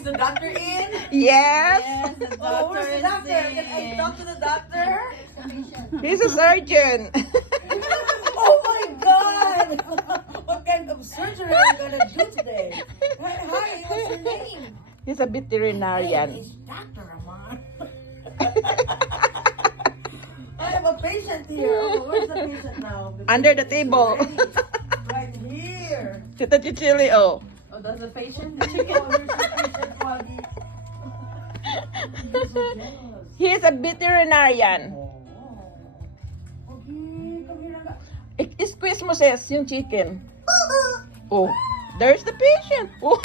Is the doctor in? Yes. Yes, the Oh, doctor where's the is doctor? Can I in. talk to the doctor? He's a surgeon. Oh my God! What kind of surgery are you gonna do today? Hi, what's your name? He's a veterinarian. It's Dr. Amar. I have a patient here. Oh, where's the patient now? Under the table. Right here. Tita Chichili, oh. Oh, that's the patient? Oh, here's the patient, Foggy. You're so jealous. He's a veterinarian. Oh. Okay, come here na. Squeeze mo sis yung chicken. Oh, there's the patient. Oh.